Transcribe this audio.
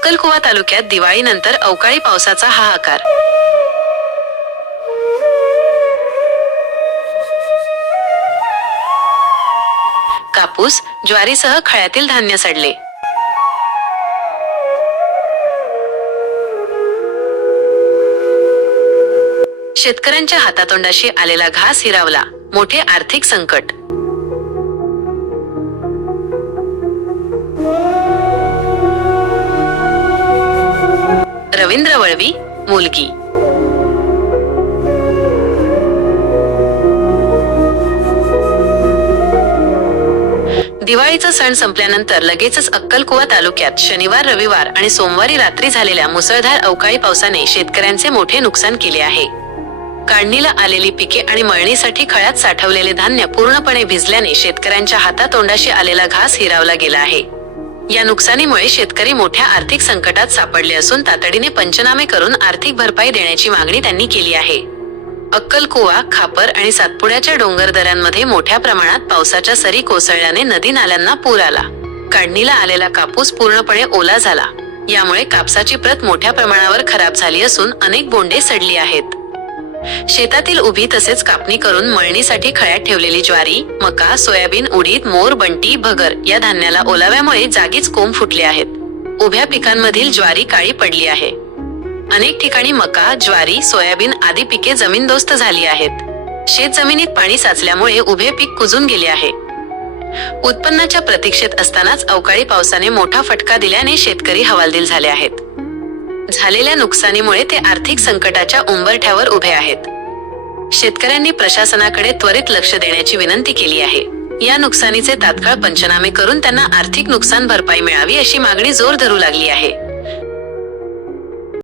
अक्कलकुवा तालुक्यात दिवाळीनंतर अवकाळी पावसाचा हाहाकार कापूस ज्वारीसह खळ्यातील धान्य सडले. शेतकऱ्यांच्या हातातोंडाशी आलेला घास हिरावला. मोठे आर्थिक संकट. रवींद्र वळवी मुलगी. दिवाळीचा सण संपल्यानंतर लगेचच अक्कलकुवा तालुक्यात शनिवार रविवार आणि सोमवारी रात्री झालेल्या मुसळधार अवकाळी पावसाने शेतकऱ्यांचे मोठे नुकसान केले आहे. काढणीला आलेली पिके आणि मळणीसाठी खळ्यात साठवलेले धान्य पूर्णपणे भिजल्याने शेतकऱ्यांच्या हातातोंडाशी आलेला घास हिरावला गेला आहे. या नुकसानीमुळे शेतकरी मोठ्या आर्थिक संकटात सापडले असून तातडीने पंचनामे करून आर्थिक भरपाई देण्याची मागणी त्यांनी केली आहे. अक्कलकुवा खापर आणि सातपुड्याच्या डोंगर दऱ्यांमध्ये मोठ्या प्रमाणात पावसाच्या सरी कोसळल्याने नदी नाल्यांना पूर आला. काढणीला आलेला कापूस पूर्णपणे ओला झाला. यामुळे कापसाची प्रत मोठ्या प्रमाणावर खराब झाली असून अनेक बोंडे सडली आहेत. शेतातील उभी तसेच कापणी करून मळणीसाठी खळ्यात ठेवलेली ज्वारी मका सोयाबीन उडीद मोर बंटी भगर या धान्याला ओलाव्यामुळे जागीच कोंब फुटले आहेत. उभ्या पिकांमधील ज्वारी काळी पडली आहे. अनेक ठिकाणी मका ज्वारी सोयाबीन आदी पिके जमीनदोस्त झाली आहेत. शेत जमिनीत पाणी साचल्यामुळे उभे पीक कुजून गेले आहे. उत्पन्नाच्या प्रतीक्षेत असतानाच अवकाळी पावसाने मोठा फटका दिल्याने शेतकरी हवालदिल झाले आहेत. झालेल्या नुकसानीमुळे ते आर्थिक संकटाच्या उंबरठ्यावर उभे आहेत. शेतकऱ्यांनी प्रशासनाकडे त्वरित लक्ष देण्याची विनंती केली आहे. या नुकसानीचे तात्काळ पंचनामे करून त्यांना आर्थिक नुकसान भरपाई मिळावी अशी मागणी जोर धरू लागली आहे.